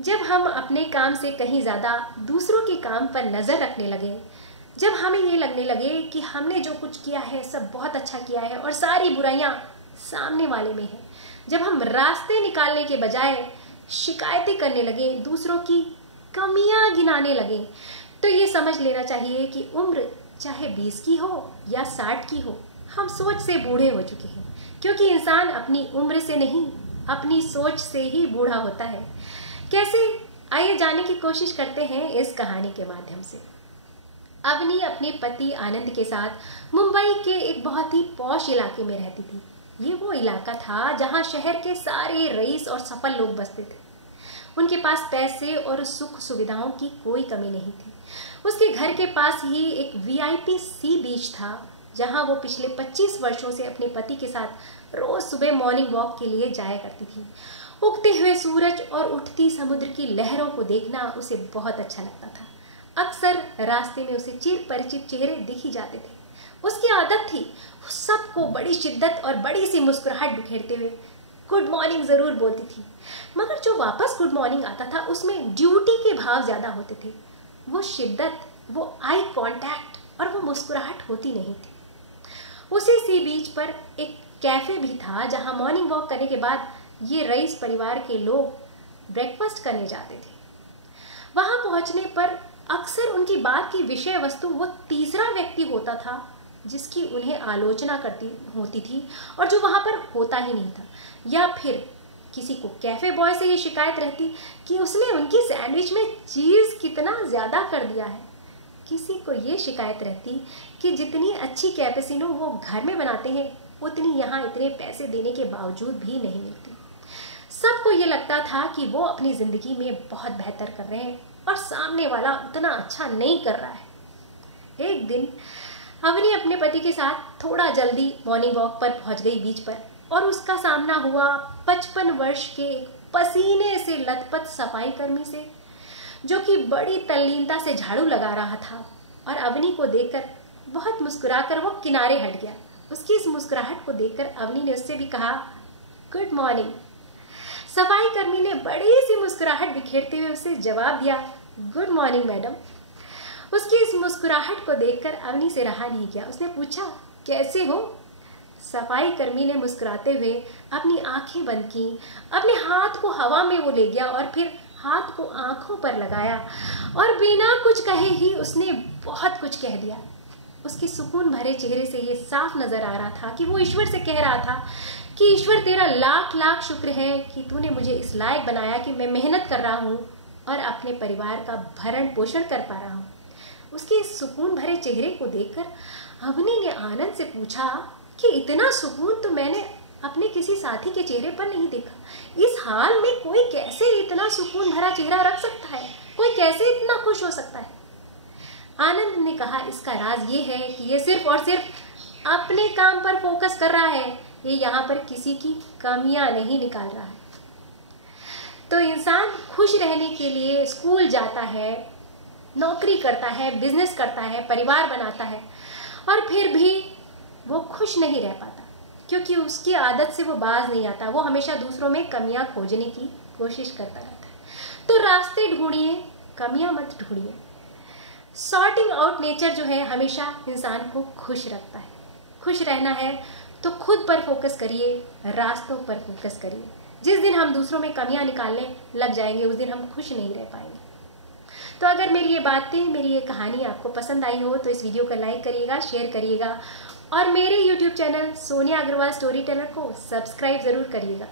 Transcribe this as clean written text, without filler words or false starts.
जब हम अपने काम से कहीं ज़्यादा दूसरों के काम पर नज़र रखने लगे, जब हमें ये लगने लगे कि हमने जो कुछ किया है सब बहुत अच्छा किया है और सारी बुराइयां सामने वाले में है, जब हम रास्ते निकालने के बजाय शिकायतें करने लगे, दूसरों की कमियां गिनाने लगे, तो ये समझ लेना चाहिए कि उम्र चाहे 20 की हो या 60 की हो, हम सोच से बूढ़े हो चुके हैं। क्योंकि इंसान अपनी उम्र से नहीं, अपनी सोच से ही बूढ़ा होता है। कैसे, आइए जानने की कोशिश करते हैं इस कहानी के माध्यम से। अवनी अपने पति आनंद के साथ मुंबई के एक बहुत ही पॉश इलाके में रहती थी। ये वो इलाका था जहां शहर के सारे रईस और सफल लोग बसते थे। उनके पास पैसे और सुख सुविधाओं की कोई कमी नहीं थी। उसके घर के पास ही एक वीआईपी सी बीच था, जहां वो पिछले 25 वर्षों से अपने पति के साथ रोज सुबह मॉर्निंग वॉक के लिए जाया करती थी। उगते हुए सूरज और उठती समुद्र की लहरों को देखना उसे बहुत अच्छा लगता था। अक्सर रास्ते में उसे चिर परिचित चेहरे दिख ही जाते थे। उसकी आदत थी वो सबको बड़ी शिद्दत और बड़ी सी मुस्कुराहट बिखेरते हुए गुड मॉर्निंग जरूर बोलती थी, मगर जो वापस गुड मॉर्निंग आता था उसमें ड्यूटी के भाव ज्यादा होते थे। वो शिद्दत, वो आई कांटेक्ट और वो मुस्कुराहट होती नहीं थी। उसी सी बीच पर एक कैफे भी था जहां मॉर्निंग वॉक करने के बाद ये रईस परिवार के लोग ब्रेकफास्ट करने जाते थे। वहां पहुंचने पर अक्सर उनकी बात की विषय वस्तु वो तीसरा व्यक्ति होता था जिसकी उन्हें आलोचना करती होती थी और जो वहां पर होता ही नहीं था। या फिर किसी को कैफे बॉय से ये शिकायत रहती कि उसने उनकी सैंडविच में चीज कितना ज्यादा कर दिया है। किसी को ये शिकायत रहती कि जितनी अच्छी कैपेसिनो वो घर में बनाते हैं उतनी यहाँ इतने पैसे देने के बावजूद भी नहीं मिलती। सबको ये लगता था कि वो अपनी जिंदगी में बहुत बेहतर कर रहे हैं और सामने वाला उतना अच्छा नहीं कर रहा है। एक दिन अवनी अपने पति के साथ थोड़ा जल्दी मॉर्निंग वॉक पर पहुंच गई बीच पर, और उसका सामना हुआ 55 वर्ष के एक पसीने से लथपथ सफाई कर्मी से, जो कि बड़ी तल्लीनता से झाड़ू लगा रहा था। और अवनी को देखकर बहुत मुस्कुराकर वो किनारे हट गया। उसकी इस मुस्कुराहट को देखकर अवनी ने उससे भी कहा गुड मॉर्निंग। सफाई कर्मी ने बड़ी सी मुस्कुराहट बिखेरते हुए उसे जवाब दिया गुड मॉर्निंग मैडम। उसकी इस मुस्कुराहट को देखकर अवनी से रहा नहीं गया। उसने पूछा कैसे हो। सफाई कर्मी ने मुस्कुराते हुए अपनी आंखें बंद की, अपने हाथ को हवा में वो ले गया और फिर हाथ को आंखों पर लगाया और बिना कुछ कहे ही उसने बहुत कुछ कह दिया। उसके सुकून भरे चेहरे से ये साफ नजर आ रहा था कि वो ईश्वर से कह रहा था कि ईश्वर तेरा लाख लाख शुक्र है कि तूने मुझे इस लायक बनाया कि मैं मेहनत कर रहा हूँ और अपने परिवार का भरण पोषण कर पा रहा हूँ। उसके इस सुकून भरे चेहरे को देखकर अवनी ने आनंद से पूछा कि इतना सुकून तो मैंने अपने किसी साथी के चेहरे पर नहीं देखा। इस हाल में कोई कैसे इतना सुकून भरा चेहरा रख सकता है, कोई कैसे इतना खुश हो सकता है। आनंद ने कहा इसका राज ये है कि ये सिर्फ और सिर्फ अपने काम पर फोकस कर रहा है, ये यहाँ पर किसी की कमियां नहीं निकाल रहा है। तो इंसान खुश रहने के लिए स्कूल जाता है, नौकरी करता है, बिजनेस करता है, परिवार बनाता है, और फिर भी वो खुश नहीं रह पाता क्योंकि उसकी आदत से वो बाज नहीं आता। वो हमेशा दूसरों में कमियां खोजने की कोशिश करता रहता है। तो रास्ते ढूंढिए, कमियां मत ढूंढिए। सॉर्टिंग आउट नेचर जो है हमेशा इंसान को खुश रखता है। खुश रहना है तो खुद पर फोकस करिए, रास्तों पर फोकस करिए। जिस दिन हम दूसरों में कमियां निकालने लग जाएंगे उस दिन हम खुश नहीं रह पाएंगे। तो अगर मेरी ये बातें, मेरी ये कहानी आपको पसंद आई हो तो इस वीडियो को लाइक करिएगा, शेयर करिएगा और मेरे YouTube channel Sonia Agarwal story teller को सब्सक्राइब जरूर करिएगा।